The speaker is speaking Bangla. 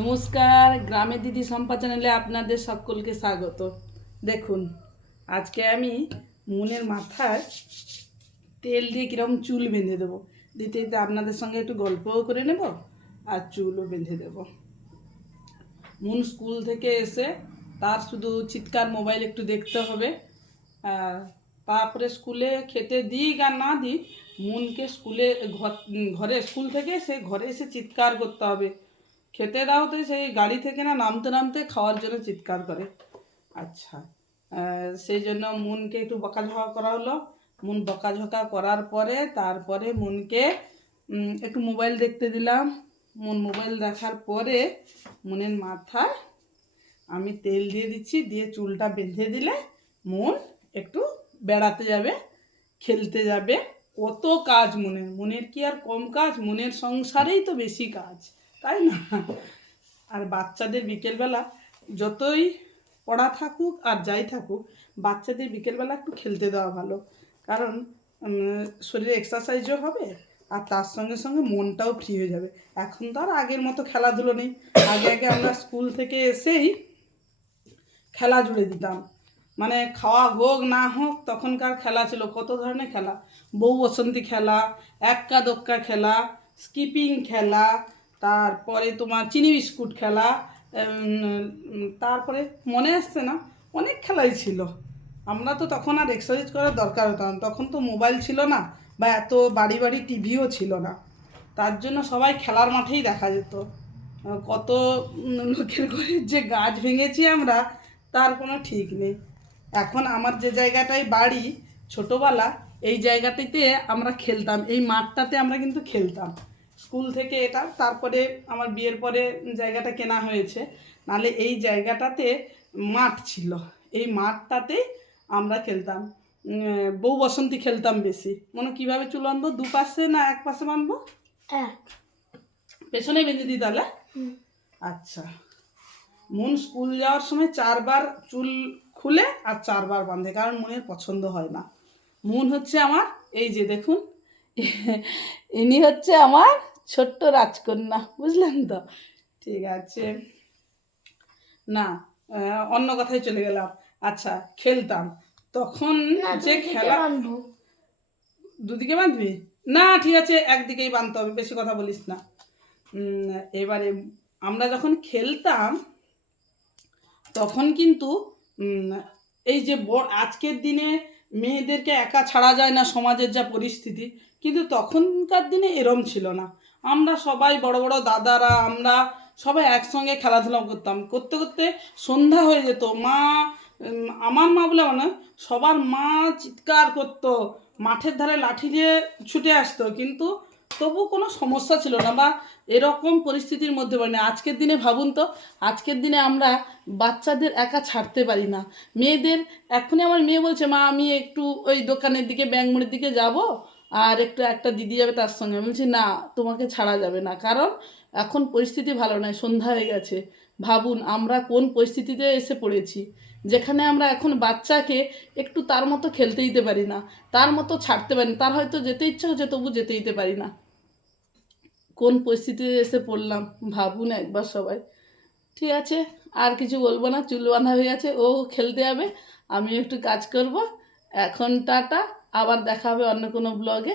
নমস্কার, গ্রামের দিদি সম্পা চ্যানেলে আপনাদের সকলকে স্বাগত। দেখুন, আজকে আমি মনের মাথায় তেল দিয়ে কীরকম চুল বেঁধে দেবো। দিতে দিতে আপনাদের সঙ্গে একটু গল্পও করে নেব আর চুলও বেঁধে দেবো। মুন স্কুল থেকে এসে তার শুধু চিৎকার মোবাইল একটু দেখতে হবে। তারপরে স্কুলে খেতে দিই আর না দিই মুনকে স্কুলে ঘর, ঘরে, স্কুল থেকে সে ঘরে এসে চিৎকার করতে হবে। খেতে দাও তো সেই গাড়ি থেকে না নামতে নামতে খাওয়ার জন্য চিৎকার করে। আচ্ছা সেই জন্য মুনকে একটু বকাঝকা করা হলো। মুন বকাঝকা করার পরে তারপরে মুনকে একটু মোবাইল দেখতে দিলাম। মুন মোবাইল দেখার পরে মুনের মাথায় আমি তেল দিয়ে দিচ্ছি, দিয়ে চুলটা বেঁধে দিলে মন একটু বেড়াতে যাবে, খেলতে যাবে। কত কাজ মনের মনের কি আর কম কাজ? মনের সংসারেই তো বেশি কাজ। তাই না? আর বাচ্চাদের বিকেলবেলা যতই পড়া থাকুক আর যাই থাকুক, বাচ্চাদের বিকেলবেলা একটু খেলতে দেওয়া ভালো। কারণ শরীরে এক্সারসাইজও হবে আর তার সঙ্গে সঙ্গে মনটাও ফ্রি হয়ে যাবে। এখন তো আর আগের মতো খেলাধুলো নেই। আগে আগে আমরা স্কুল থেকে এসেই খেলা জুড়ে দিতাম। মানে খাওয়া হোক না হোক, তখনকার খেলা ছিল কত ধরনের খেলা? বউ বসন্তী খেলা এক্কা দোক্কা খেলা স্কিপিং খেলা তারপরে তোমার চিনি বিস্কুট খেলা তারপরে মনে আসছে না, অনেক খেলাই ছিল। আমরা তো তখন আর এক্সারসাইজ করার দরকার হতো না, তখন তো মোবাইল ছিল না বা এত বাড়ি বাড়ি টিভিও ছিল না। তার জন্য সবাই খেলার মাঠেই দেখা যেত। কত লোকের ঘরের যে গাছ ভেঙেছি আমরা, তার কোনো ঠিক নেই। এখন আমার যে জায়গাটায় বাড়ি, ছোটোবেলা, এই জায়গাটিতে আমরা খেলতাম, এই মাঠটাতে আমরা কিন্তু খেলতাম। স্কুল থেকে এটা তারপরে আমার বিয়ের পরে জায়গাটা কেনা হয়েছে। নালে এই জায়গাটাতে মাঠ ছিল। এই মাঠটাতে আমরা খেলতাম। বউ বসন্তী খেলতাম বেশি। মনে কীভাবে চুল আনব? দু পাশে না এক পাশে বানবো? পেছনে বেঁধে দিই তাহলে? আচ্ছা। মন স্কুল যাওয়ার সময় চারবার চুল খুলে আর চারবার বাঁধে কারণ মনের পছন্দ হয় না। মন হচ্ছে আমার এই যে দেখুন ইনি হচ্ছে আমার ছোট্ট রাজকন্যা বুঝলেন তো? ঠিক আছে। না অন্য কথায় চলে গেলাম। আচ্ছা খেলতাম। তখন যে খেলা দুদিকে বাঁধবি? না ঠিক আছে একদিকেই বাঁধতে হবে বেশি কথা বলিস না। এবারে আমরা যখন খেলতাম তখন কিন্তু এই যে আজকের দিনে মেয়েদেরকে একা ছাড়া যায় না সমাজের যা পরিস্থিতি কিন্তু তখনকার দিনে এরম ছিল না। আমরা সবাই বড় বড় দাদারা, আমরা সবাই একসঙ্গে খেলাধুলা করতাম। করতে করতে সন্ধ্যা হয়ে যেত। মা আমার মা বলে মানে সবার মা চিৎকার করতো, মাঠের ধারে লাঠি দিয়ে ছুটে আসতো। কিন্তু তবু কোনো সমস্যা ছিল না বা এরকম পরিস্থিতির মধ্যে পড়ে না। আজকের দিনে ভাবুন তো, আজকের দিনে আমরা বাচ্চাদের একা ছাড়তে পারি না। মেয়েদের, এখনই আমার মেয়ে বলছে, মা, আমি একটু ওই দোকানের দিকে ব্যাঙ্গমুড়ির দিকে যাব? আর একটু, একটা দিদি যাবে তার সঙ্গে। বলছি, না, তোমাকে ছাড়া যাবে না। কারণ এখন পরিস্থিতি ভালো নয়, সন্ধ্যা হয়ে গেছে। ভাবুন, আমরা কোন পরিস্থিতিতে এসে পড়েছি? যেখানে আমরা এখন বাচ্চাকে একটু তার মতো খেলতে দিতে পারি না, তার মতো ছাড়তে পারি না। তার হয়তো যেতে ইচ্ছা হচ্ছে, তবু যেতে দিতে পারি না। কোন পরিস্থিতিতে এসে পড়লাম? ভাবুন একবার সবাই। ঠিক আছে, আর কিছু বলব না। চুল বাঁধা হয়ে গেছে, ও খেলতে যাবে। আমি একটু কাজ করব। এখন টাটা। আবার দেখা হবে অন্য কোনো ব্লগে